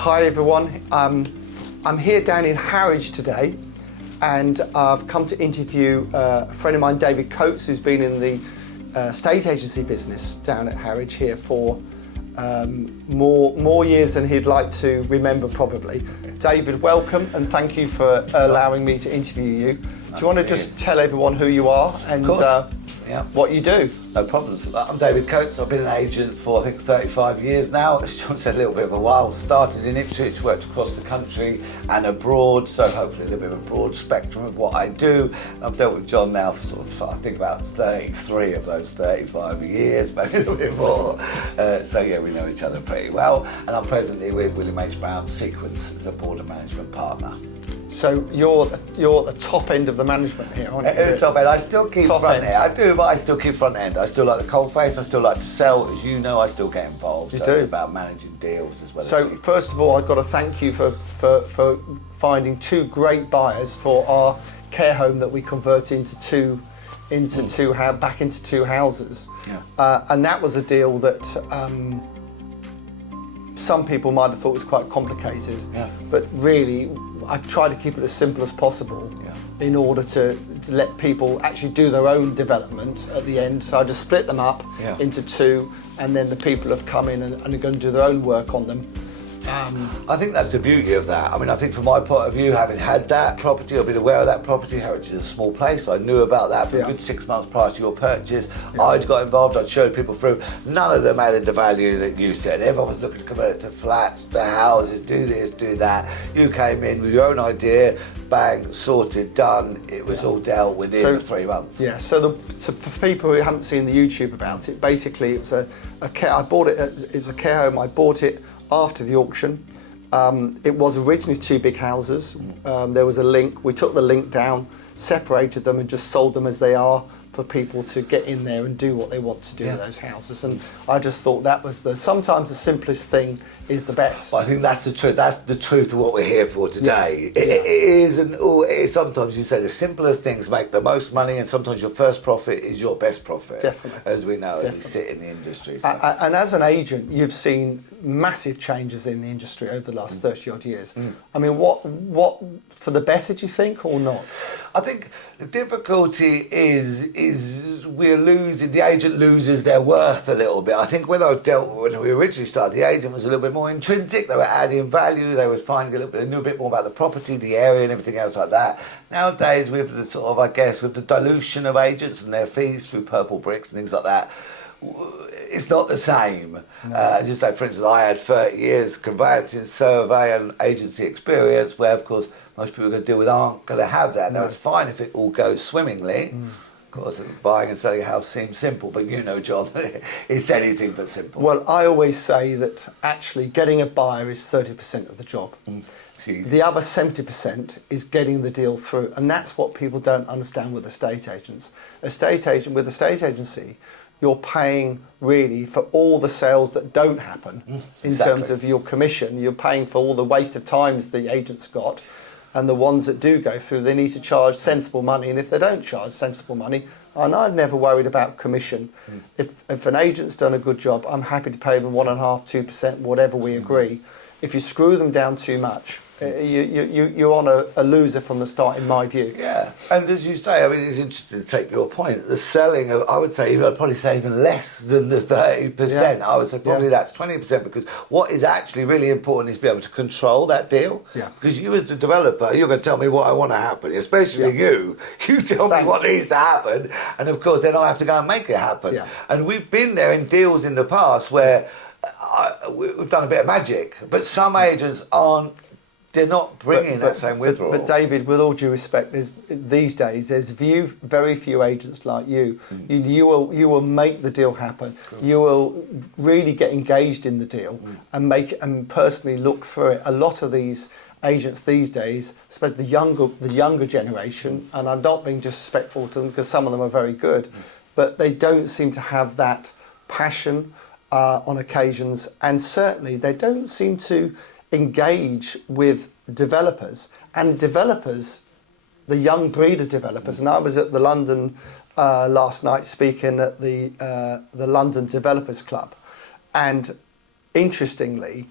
Hi everyone, I'm here down in Harwich today and I've come to interview a friend of mine, David Coates, who's been in the estate agency business down at Harwich here for more years than he'd like to remember probably. David, welcome and thank you for allowing me to interview you. Do you want to just tell everyone who you are and what you do? No problems. I'm David Coates. I've been an agent for I think 35 years now. As John said, a little bit of a while. Started in Ipswich, worked across the country and abroad, so hopefully a little bit of a broad spectrum of what I do. I've dealt with John now for sort of, I think about 33 of those 35 years, maybe a little bit more. So yeah, we know each other pretty well. And I'm presently with William H. Brown Sequence as a board and management partner. So you're the top end of the management here, aren't you? At the top end. I still keep top front end. end. I do, but I still keep front end. I still like the cold face. I still like to sell. As you know, I still get involved. You so do. It's about managing deals as well. So first of all, I've got to thank you for finding two great buyers for our care home that we converted back into two houses. Yeah. And that was a deal that some people might have thought was quite complicated. Yeah. But really, I try to keep it as simple as possible in order to let people actually do their own development at the end. So I just split them up into two, and then the people have come in and are going to do their own work on them. I think that's the beauty of that. I mean, I think from my point of view, having had that property, I've been aware of that property. Harwich is a small place. I knew about that for a good 6 months prior to your purchase. I'd got involved. I'd showed people through. None of them added the value that you said. Everyone was looking to convert it to flats, to houses, do this, do that. You came in with your own idea, bang, sorted, done. It was all dealt within 3 months. Yeah. So for people who haven't seen the YouTube about it, basically it was a care. I bought it. It was a care home. I bought it after the auction. It was originally two big houses. There was a link. We took the link down, separated them and just sold them as they are for people to get in there and do what they want to do with those houses. And I just thought that was sometimes the simplest thing is the best. I think that's the truth. That's the truth of what we're here for today. It is, and it is sometimes you say the simplest things make the most money, and sometimes your first profit is your best profit. Definitely. As we know, as we sit in the industry. So. And as an agent, you've seen massive changes in the industry over the last 30 odd years. I mean, what for the better, do you think, or not? I think the difficulty is we're losing, the agent loses their worth a little bit. I think when we originally started, the agent was a little bit more intrinsic. They were adding value. They were finding they knew a bit more about the property, the area and everything else like that. Nowadays, with the sort of, I guess, with the dilution of agents and their fees through purple bricks and things like that, it's not the same. No. As you say, for instance, I had 30 years conveyancing, survey and agency experience where, of course, most people are going to deal with aren't going to have that. Now, it's fine if it all goes swimmingly. Of course, buying and selling a house seems simple, but you know, John, it's anything but simple. Well, I always say that actually getting a buyer is 30% of the job. The other 70% is getting the deal through, and that's what people don't understand with estate agents. With estate agency, you're paying really for all the sales that don't happen in terms of your commission. You're paying for all the waste of times the agent's got, and the ones that do go through, they need to charge sensible money, and if they don't charge sensible money, and I've never worried about commission. If an agent's done a good job, I'm happy to pay them 1.5%, 2%, whatever we agree. If you screw them down too much, you're on a loser from the start, in my view. Yeah, and as you say, I mean, it's interesting to take your point. The selling of, I would say, I'd probably say even less than the 30%. I would say probably that's 20%, because what is actually really important is to be able to control that deal. Yeah. Because you as the developer, you're going to tell me what I want to happen, especially you. You tell me what needs to happen, and of course then I have to go and make it happen. Yeah. And we've been there in deals in the past where we've done a bit of magic, but some agents aren't. They're not bringing that same withdrawal. But David, with all due respect, these days there's very few agents like you. You will make the deal happen. You will really get engaged in the deal and personally look through it. A lot of these agents these days, especially the younger generation, and I'm not being disrespectful to them because some of them are very good, but they don't seem to have that passion on occasions, and certainly they don't seem to engage with developers, and developers, the young breed of developers. And I was at the London last night speaking at the London Developers Club, and interestingly,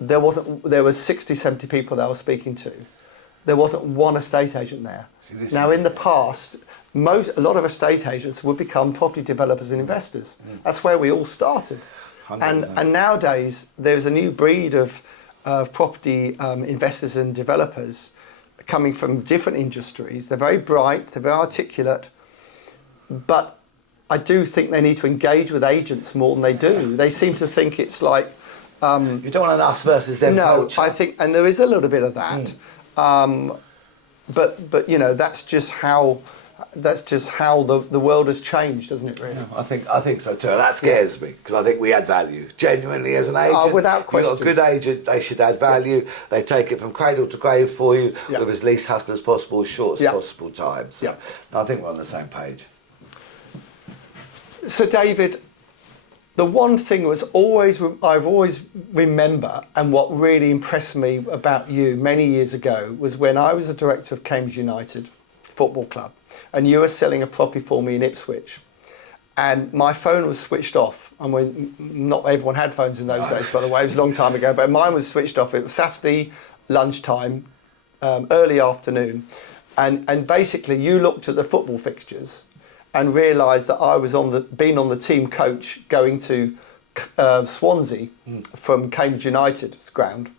there was 60, 70 people that I was speaking to. There wasn't one estate agent there. Now, in the past, a lot of estate agents would become property developers and investors. That's where we all started. And nowadays, there's a new breed of property investors and developers coming from different industries. They're very bright, they're very articulate, but I do think they need to engage with agents more than they do. They seem to think it's like... you don't want an us versus them culture. I think, and there is a little bit of that. But you know, that's just how the world has changed, doesn't it? Really? I think so too. And that scares me because I think we add value genuinely as an agent. Without question. You've got a good agent; they should add value. They take it from cradle to grave for you with as least hassle as possible, as short as possible time. So I think we're on the same page. So, David, the one thing I've always remember, and what really impressed me about you many years ago, was when I was a director of Cambridge United Football Club, and you were selling a property for me in Ipswich, and my phone was switched off. And not everyone had phones in those days, by the way. It was a long time ago, but mine was switched off. It was Saturday lunchtime, early afternoon, and basically you looked at the football fixtures and realised that I was been on the team coach going to Swansea from Cambridge United's ground,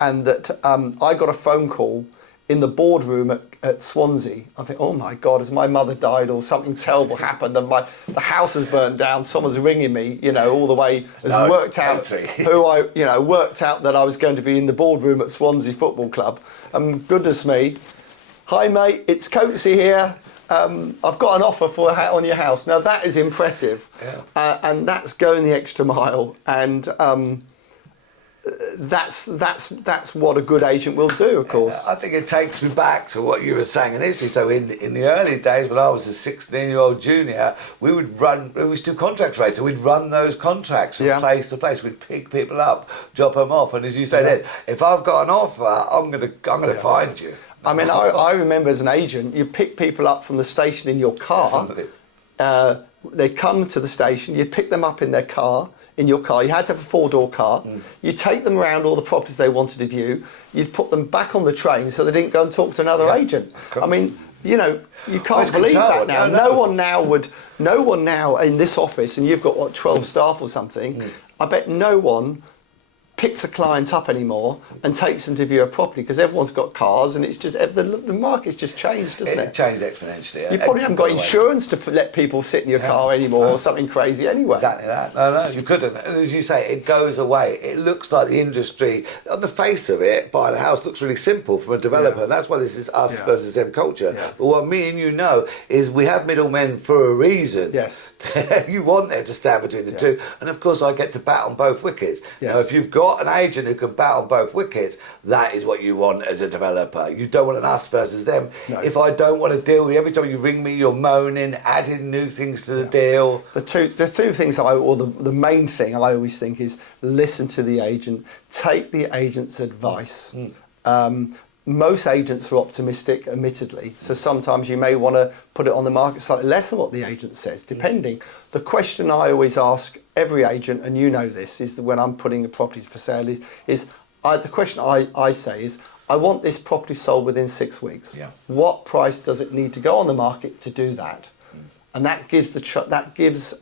and that I got a phone call in the boardroom at Swansea. I think, oh my God, has my mother died or something terrible happened and the house has burnt down? Someone's ringing me, you know, all the way worked out that I was going to be in the boardroom at Swansea Football Club. Goodness me, hi mate, it's Coatsy here. I've got an offer on your house. Now that is impressive, and that's going the extra mile, and that's what a good agent will do, of course. I think it takes me back to what you were saying initially. So in the early days, when I was a 16-year-old junior, we used to do contract rates, so we'd run those contracts from place to place. We'd pick people up, drop them off, and as you say, then if I've got an offer, I'm gonna find you. I mean, I remember as an agent, you pick people up from the station in your car. They come to the station, you pick them up in their car, in your car. You had to have a 4-door car. You take them around all the properties they wanted to view. You'd put them back on the train so they didn't go and talk to another agent. I mean, you know, you can't believe that now. No one now in this office, and you've got, what, 12 staff or something, I bet no one picks a client up anymore and takes them to view a property because everyone's got cars, and it's just the market's just changed, doesn't it? It changed exponentially. You probably haven't got insurance to let people sit in your car anymore or something crazy anyway. Exactly that. No, you couldn't. And as you say, it goes away. It looks like the industry, on the face of it, buying a house looks really simple from a developer, and that's why this is us versus them culture. But what me and you know is we have middlemen for a reason. Yes. You want them to stand between the two, and of course I get to bat on both wickets. Now, if you've got an agent who can bat on both wickets, that is what you want as a developer. You don't want an us versus them. No. If I don't want to deal with you, every time you ring me, you're moaning, adding new things to the deal. The two things, the main thing I always think is listen to the agent, take the agent's advice. Most agents are optimistic, admittedly, so sometimes you may want to put it on the market slightly less than what the agent says, depending. The question I always ask every agent, and you know this, is that when I'm putting a property for sale, the question I say is, I want this property sold within 6 weeks. What price does it need to go on the market to do that? And that gives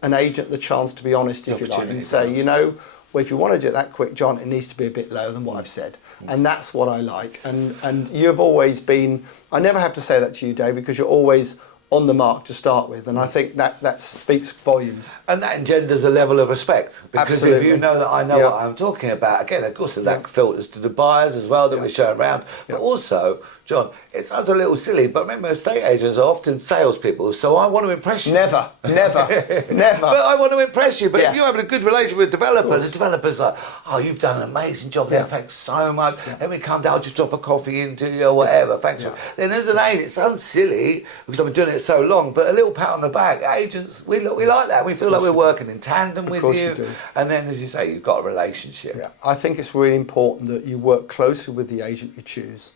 an agent the chance to be honest, if you like, and say, you know, well, if you want to do it that quick, John, it needs to be a bit lower than what I've said. And that's what I like. And you've always been, I never have to say that to you, Dave, because you're always on the mark to start with, and I think that speaks volumes. And that engenders a level of respect, because if you know that I know what I'm talking about, again, of course, that filters to the buyers as well that we show around. But also, John, it sounds a little silly, but remember, estate agents are often salespeople, so I want to impress you. Never. But I want to impress you. But if you're having a good relationship with developers, the developer's like, oh, you've done an amazing job there, thanks so much. Let me come down, I'll just drop a coffee into you or whatever, thanks. Then as an agent, it sounds silly, because I've been doing it so long, but a little pat on the back. Agents, we like that. We feel like we're working in tandem with you. And then, as you say, you've got a relationship. I think it's really important that you work closely with the agent you choose,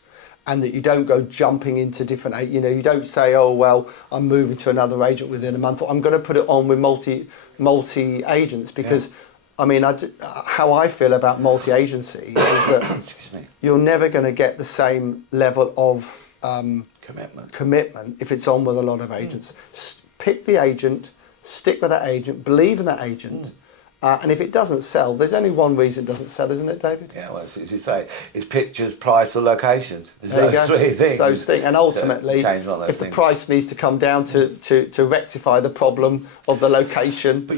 and that you don't go jumping into different, you know, you don't say, oh, well, I'm moving to another agent within a month, or I'm going to put it on with multi agents, because I mean, how I feel about multi-agency is that Excuse me. you're never going to get the same level of commitment if it's on with a lot of agents. Pick the agent, stick with that agent, believe in that agent. And if it doesn't sell, there's only one reason it doesn't sell, isn't it, David? Yeah, well, as you say, it's pictures, price, or locations. It's There you those go. three things. Those things. And ultimately, change one of those if the things. price needs to come down to rectify the problem of the location. But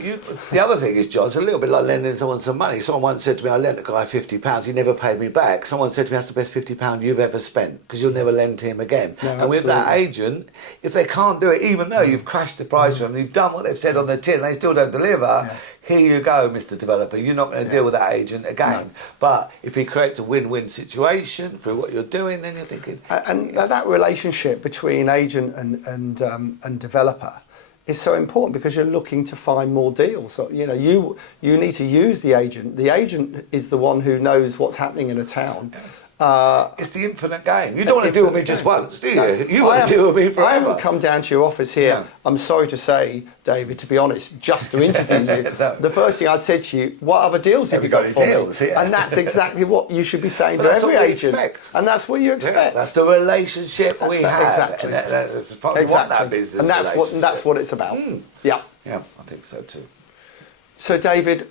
the other thing is, John, it's a little bit like lending someone some money. Someone once said to me, I lent a guy £50, he never paid me back. Someone said to me, that's the best £50 you've ever spent, because you'll never lend to him again. No, and with that agent, if they can't do it, even though you've crashed the price for them, you've done what they've said on the tin, they still don't deliver, here you go, Mr. Developer, you're not going to deal with that agent again. No. But if he creates a win-win situation through what you're doing, then you're thinking... And that relationship between agent and developer is so important, because you're looking to find more deals. So, you know, you need to use the agent. The agent is the one who knows what's happening in a town. It's the infinite game. You don't want to deal with me just once, do you? No, you want to deal with me forever. I haven't come down to your office here, I'm sorry to say, David, to be honest, just to interview you. No. The first thing I said to you, what other deals have you got for deals? me? Yeah. And that's exactly what you should be saying to that's every what we agent. Expect. And that's what you expect. Yeah, that's the relationship we have. Exactly. We want that business and that's what it's about. Yeah. Yeah, I think so too. So, David,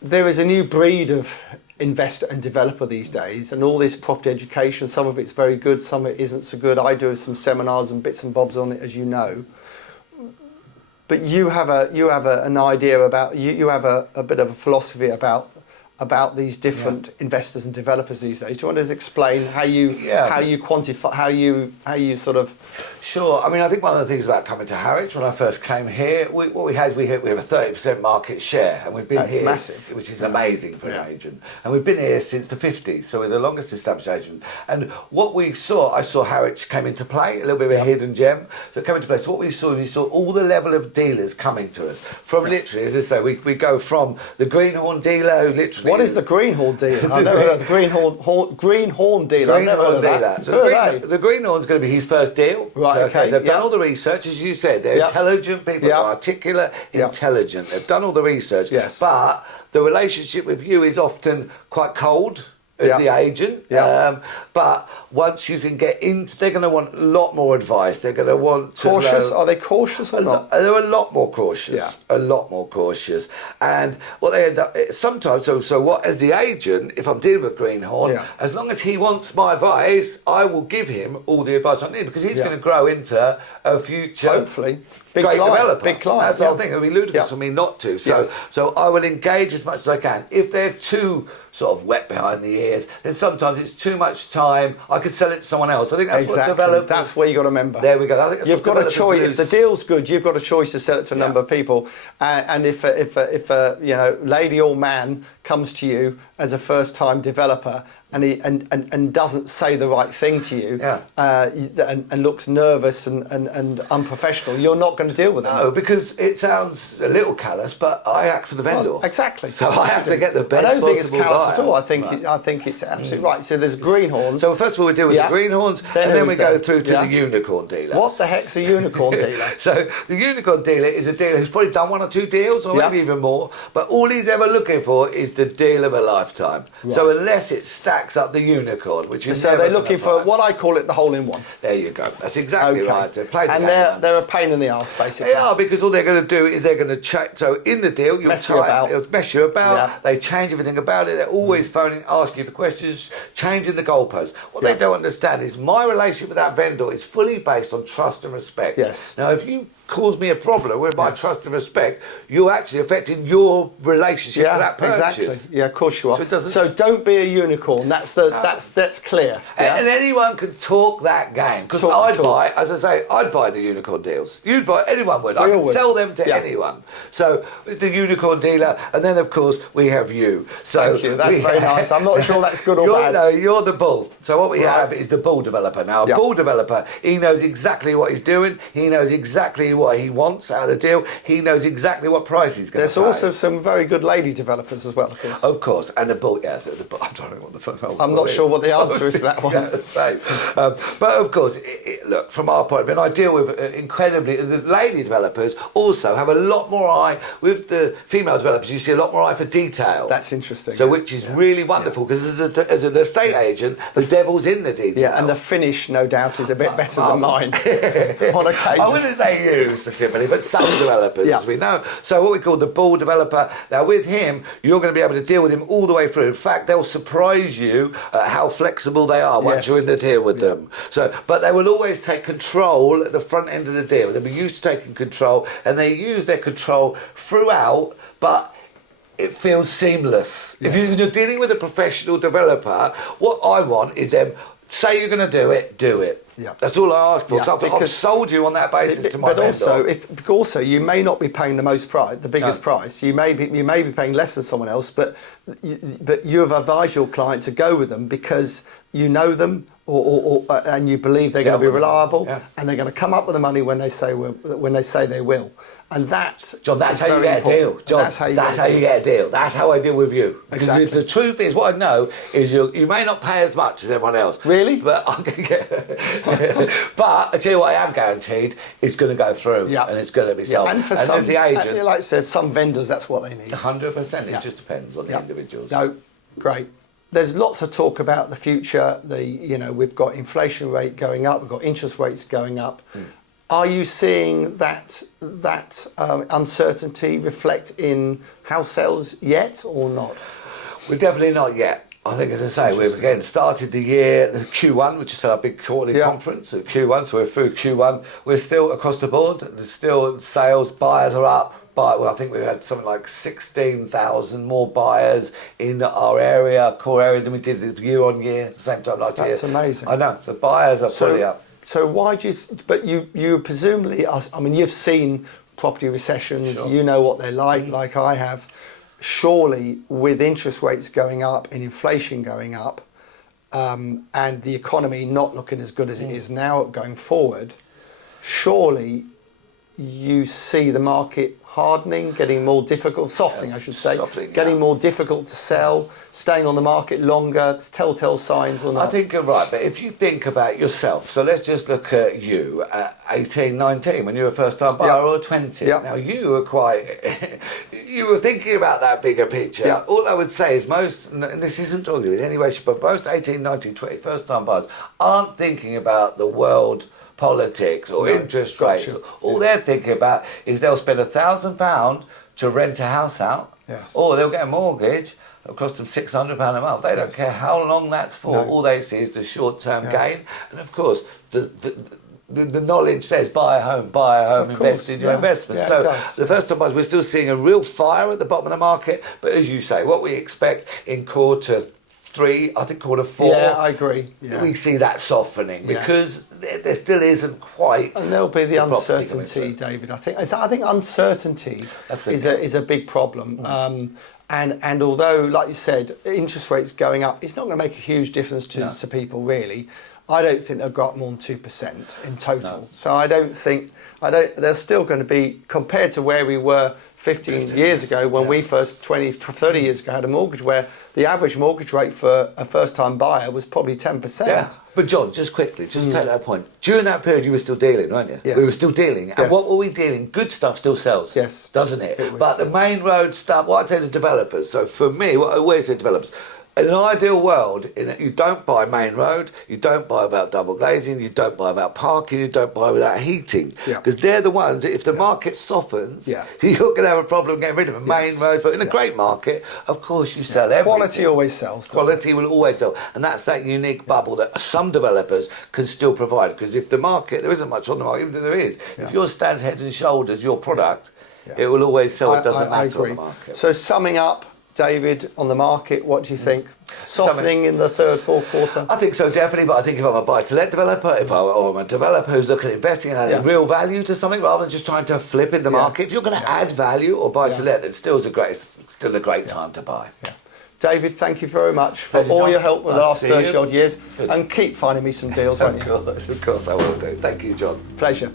there is a new breed of investor and developer these days, and all this property education, some of it's very good, some of it isn't so good. I do some seminars and bits and bobs on it, as you know. But you have an idea about, you have a bit of a philosophy about these different investors and developers these days. Do you want to explain how you quantify, how you sort of... Sure. I mean, I think one of the things about coming to Harwich, when I first came here, we have a 30% market share, and we've been here, massive. which is amazing for an agent. And we've been here since the 50s, so we're the longest established agent. And what I saw Harwich came into play, a little bit of a hidden gem. So it came into play. So what we saw all the level of dealers coming to us from literally, as I say, we go from the greenhorn dealer who literally... What is the greenhorn dealer? I've never heard of the greenhorn dealer. I've never heard of that. So the greenhorn's going to be his first deal. Right, okay. They've done all the research, as you said. They're intelligent people, they're articulate, intelligent. They've done all the research. Yes. But the relationship with you is often quite cold as the agent. But once you can get into, they're going to want a lot more advice. They're going to want to cautious. Are they cautious or not? They're a lot more cautious. A lot more cautious. And what they end up sometimes. So what, as the agent, if I'm dealing with Greenhorn, as long as he wants my advice, I will give him all the advice I need, because he's going to grow into a future, hopefully, great developer. Big client. That's the whole thing. It would be ludicrous for me not to. So I will engage as much as I can. If they're too sort of wet behind the ears, then sometimes it's too much time. I could sell it to someone else. I think that's what developers... That's where you got to remember. There we go. I think that's you've got a choice. If the deal's good, you've got a choice to sell it to a number of people. And if a lady or man comes to you as a first-time developer and he doesn't say the right thing to you, and looks nervous and unprofessional, you're not going to deal with it. No, because it sounds a little callous, but I act for the vendor. Well, exactly. So I have to get the best possible. I don't think it's callous buyer. at all. I think it's absolutely right. So there's greenhorns. So first of all, we deal with the greenhorns, and then we go through to the unicorn dealer. What the heck's a unicorn dealer? So the unicorn dealer is a dealer who's probably done one or two deals, or maybe even more, but all he's ever looking for is the deal of a lifetime. Right. So unless it stacks up the unicorn, which is so they're looking for what I call it the hole-in-one. There you go. That's exactly right. So they're a pain in the arse, basically. They are, because all they're going to do is they're going to check. So in the deal, you'll mess you about. Yeah. They change everything about it. They're always phoning, asking you for questions, changing the goalposts. What they don't understand is my relationship with that vendor is fully based on trust and respect. Yes. Now, if you cause me a problem with my trust and respect, you're actually affecting your relationship to that purchase. Exactly. Yeah, of course you are. So, so don't be a unicorn. That's clear. And anyone can talk that game, because I'd buy, as I say, I'd buy the unicorn deals. You'd buy, anyone would. I can sell them to anyone. So the unicorn dealer, and then of course we have you. So thank you. That's very nice. I'm not sure that's good or bad. No, you're the bull. So what we have is the bull developer. Now, a bull developer, he knows exactly what he's doing. He knows exactly exactly what he wants out of the deal. He knows exactly what price he's going to pay. There's also some very good lady developers as well, of course. Of course, and the bull, yeah, I'm trying to know what the fuck. I'm not sure what the answer is to that one. Yeah, the same. But of course, look, from our point of view, and I deal with incredibly, the lady developers also have a lot more eye, with the female developers, you see a lot more eye for detail. That's interesting. So, which is really wonderful, because as an estate agent, the devil's in the detail. Yeah, and the finish, no doubt, is a bit better than mine on occasion. I wouldn't say you specifically, but some developers, as we know. So what we call the bull developer. Now with him, you're going to be able to deal with him all the way through. In fact, they'll surprise you at how flexible they are once you're in the deal with them. So, but they will always take control at the front end of the deal. They'll be used to taking control, and they use their control throughout, but it feels seamless. Yes. If you're dealing with a professional developer, what I want is them, say you're going to do it. Yeah. That's all I ask for. Yeah, So I've sold you on that basis to my vendor. But also, you may not be paying the most price, the biggest price. You may be paying less than someone else, but you have advised your client to go with them because you know them, and you believe they're going to be reliable, and they're going to come up with the money when they say they will. And that, John, that's how you get a deal. John, that's how you get a deal. That's how I deal with you. Because the truth is, what I know is you may not pay as much as everyone else. Really? But but I tell you what, I am guaranteed it's going to go through, and it's going to be sold. And for some, as the agent, like I said, some vendors, that's what they need. 100%. It just depends on the individuals. No, great. There's lots of talk about the future. We've got inflation rate going up. We've got interest rates going up. Are you seeing that uncertainty reflect in house sales yet or not? We're definitely not yet. I think, as I say, we've again started the year, the Q1, which is our big quarterly conference at Q1. So we're through Q1. We're still across the board. There's still sales. Buyers are up. Well, I think we had something like 16,000 more buyers in our area, core area, than we did year on year at the same time last year. That's amazing. I know. The buyers are fully up. So why do you? But you presumably, I mean, you've seen property recessions. Sure. You know what they're like I have. Surely, with interest rates going up and inflation going up, and the economy not looking as good as it is now going forward, surely you see the market hardening, getting more difficult, softening, I should say, getting more difficult to sell, staying on the market longer, telltale signs or not? I think you're right, but if you think about yourself, so let's just look at you at 18, 19, when you were a first-time buyer, or 20. Now, you were you were thinking about that bigger picture. All I would say is and this isn't talking in any way, but most 18, 19, 20 first-time buyers aren't thinking about the world politics or interest rates. All they're thinking about is they'll spend £1,000 to rent a house out, or they'll get a mortgage. It'll cost them £600 a month. They don't care how long that's for. All they see is the short-term gain. And of course, the knowledge says buy a home, invest in your investment. So the first time we're still seeing a real fire at the bottom of the market. But as you say, what we expect in quarter 3, I think quarter 4. Yeah, I agree. We see that softening because there still isn't quite. And there'll be the uncertainty, David. I think uncertainty is a big problem. And although, like you said, interest rates going up, it's not going to make a huge difference to people really. I don't think they'll go up more than 2% in total. No. So they're still going to be, compared to where we were 15 years ago when we first, 20, 30 years ago had a mortgage, where the average mortgage rate for a first-time buyer was probably 10%. Yeah. But John, just quickly, just to take that point. During that period, you were still dealing, weren't you? Yes. We were still dealing. And what were we dealing? Good stuff still sells. Yes. Doesn't it? But the main road stuff, what I'd say to developers, so for me, what I always say to developers, in an ideal world, you don't buy main road, you don't buy without double glazing, you don't buy without parking, you don't buy without heating. Because they're the ones, that if the market softens, you're going to have a problem getting rid of them. Main roads, but in a great market, of course, you sell everything. Quality always sells. Quality will always sell. And that's that unique bubble that some developers can still provide. Because if the market, there isn't much on the market, even though there is, if yours stands head and shoulders, your product, it will always sell. It doesn't matter on the market. So summing up, David, on the market, what do you think? Softening in the third, fourth quarter? I think so, definitely. But I think if I'm a buy-to-let developer, or I'm a developer who's looking at investing and adding real value to something rather than just trying to flip in the market, if you're going to add value or buy-to-let, it's still a great time to buy. Yeah. David, thank you very much for all your help with the last 30 odd years. Good. And keep finding me some deals, won't you? Of course I will do. Thank you, John. Pleasure.